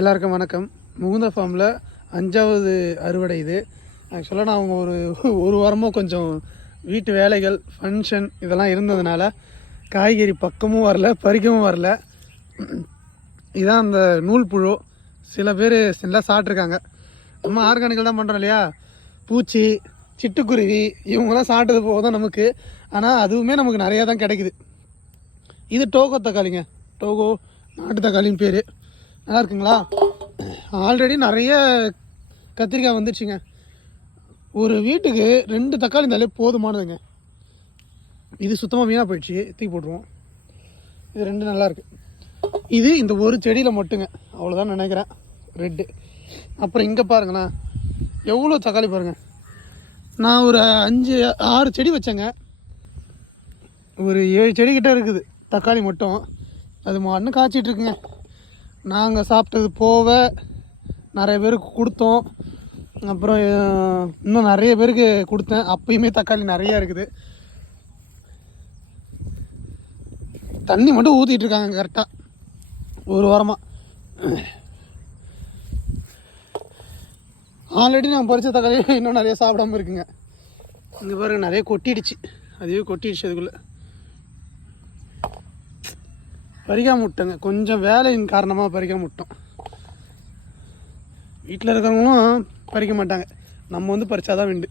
எல்லாருக்கும் வணக்கம். முகுந்த ஃபார்மில் 5வது அறுவடை இது. ஆக்சுவலாக நான் அவங்க ஒரு வாரமாக கொஞ்சம் வீட்டு வேலைகள் ஃபங்க்ஷன் இதெல்லாம் இருந்ததுனால காய்கறி பக்கமும் வரல, பறிக்கவும் வரல. இதுதான் அந்த நூல் புழு. சில பேர் எல்லாம் சாப்பிட்ருக்காங்க. நம்ம ஆர்கானிக்கல் தான் பண்ணுறோம் இல்லையா, பூச்சி சிட்டுக்குருவி இவங்கெல்லாம் சாப்பிட்டது போக தான் நமக்கு. ஆனால் அதுவுமே நமக்கு நிறையா தான் கிடைக்குது. இது டோகோ தக்காளிங்க, டோகோ நாட்டு தக்காளின்னு பேர். நல்லா இருக்குங்களா? ஆல்ரெடி நிறைய கத்திரிக்காய் வந்துடுச்சுங்க. ஒரு வீட்டுக்கு 2 தக்காளி இருந்தாலே போதுமானதுங்க. இது சுத்தமாக வீணாக போயிடுச்சு, தூக்கி போட்டுருவோம். இது 2 நல்லாயிருக்கு. இது இந்த ஒரு செடியில் மட்டுங்க, அவ்வளோதான் நினைக்கிறேன், ரெட்டு. அப்புறம் இங்கே பாருங்களேன், எவ்வளோ தக்காளி பாருங்கள். நான் ஒரு 5-6 செடி வச்சேங்க. ஒரு 7 செடிக்கிட்ட இருக்குது தக்காளி மட்டும். அது மண்ணு காய்ச்சிட்ருக்குங்க. நாங்கள் சாப்பிட்டது போக நிறைய பேருக்கு கொடுத்தோம். அப்புறம் இன்னும் நிறைய பேருக்கு கொடுத்தேன். அப்பயுமே தக்காளி நிறையா இருக்குது. தண்ணி மட்டும் ஊற்றிட்டு இருக்காங்க கரெக்டாக ஒரு வாரமாக. ஆல்ரெடி நான் பறித்த தக்காளி இன்னும் நிறைய சாப்பிடாமல் இருக்குங்க. இங்கே பாருங்க, நிறைய கொட்டிடுச்சு. அதுவே கொட்டிடுச்சு. அதுக்குள்ளே பறிக்காம விட்டேங்க, கொஞ்சம் வேலையின் காரணமாக பறிக்காம விட்டோம். வீட்டில் இருக்கிறவங்களும் பறிக்க மாட்டாங்க, நம்ம வந்து பறிச்சாதான் வேண்டு.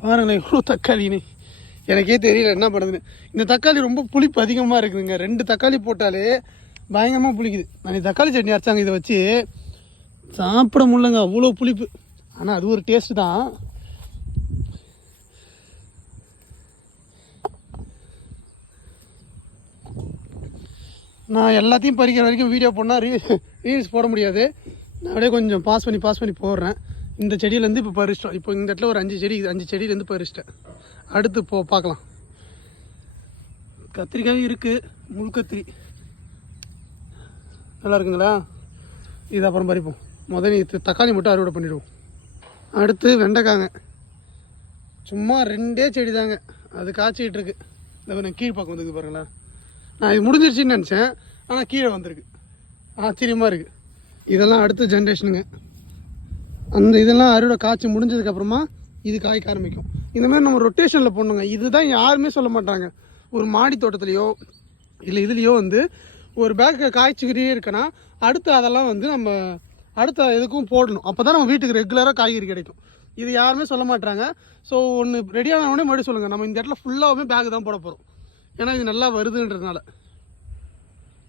பாருங்களேன் எவ்வளோ தக்காளின்னு, எனக்கே தெரியல என்ன பண்ணுதுன்னு. இந்த தக்காளி ரொம்ப புளிப்பு அதிகமாக இருக்குதுங்க. 2 தக்காளி போட்டாலே பயங்கரமாக புளிக்குது. நான் தக்காளி சட்னி அரைச்சாங்க, இதை வச்சு சாப்பிட முடியலங்க, அவ்வளோ புளிப்பு. ஆனால் அது ஒரு டேஸ்ட்டு தான். நான் எல்லாத்தையும் பறிக்கிற வரைக்கும் வீடியோ போனால் ரீல்ஸ் போட முடியாது. நான் அப்படியே கொஞ்சம் பாஸ் பண்ணி போடுறேன். இந்த செடியிலேருந்து இப்போ பறிச்சிட்டோம். இப்போ இந்த இடத்துல ஒரு 5 செடியிலேருந்து பறிச்சிட்டேன். அடுத்து பார்க்கலாம். கத்திரிக்காயும் இருக்குது, முள்கத்திரி நல்லா இருக்குங்களா? இது அப்புறம் பறிப்போம். முதல்ல தக்காளி மட்டும் அறுவடை பண்ணிவிடுவோம். அடுத்து வெண்டைக்காங்க. சும்மா 2 செடி தாங்க, அது காய்ச்சிக்கிட்டு இருக்கு. இந்த நான் கீழ் பக்கம் வந்துருக்கு பாருங்களேன். நான் இது முடிஞ்சிருச்சின்னு நினச்சேன், ஆனால் கீழே வந்திருக்கு. ஆச்சரியமாக இருக்குது. இதெல்லாம் அடுத்த ஜென்ரேஷனுங்க. அந்த இதெல்லாம் அறுவடை காய்ச்சி முடிஞ்சதுக்கப்புறமா இது காய்க்க ஆரம்பிக்கும். இந்தமாதிரி நம்ம ரொட்டேஷனில் போடணுங்க. இதுதான் யாருமே சொல்ல மாட்டாங்க. ஒரு மாடி தோட்டத்துலேயோ இல்லை இதுலேயோ வந்து ஒரு பேக் காய்ச்சிக்கிட்டே இருக்குன்னா அடுத்து அதெல்லாம் வந்து நம்ம அடுத்த இதுக்கும் போடணும். அப்போ தான் நம்ம வீட்டுக்கு ரெகுலராக காய்கறி கிடைக்கும். இது யாருமே சொல்ல மாட்டாங்க. ஸோ ஒன்று ரெடியானவொடனே மறுபடியும் சொல்லுங்கள், நம்ம இந்த இடத்துல ஃபுல்லாகவுமே பேக் தான் போட போகிறோம். ஏன்னா இது நல்லா வருதுன்றதுனால.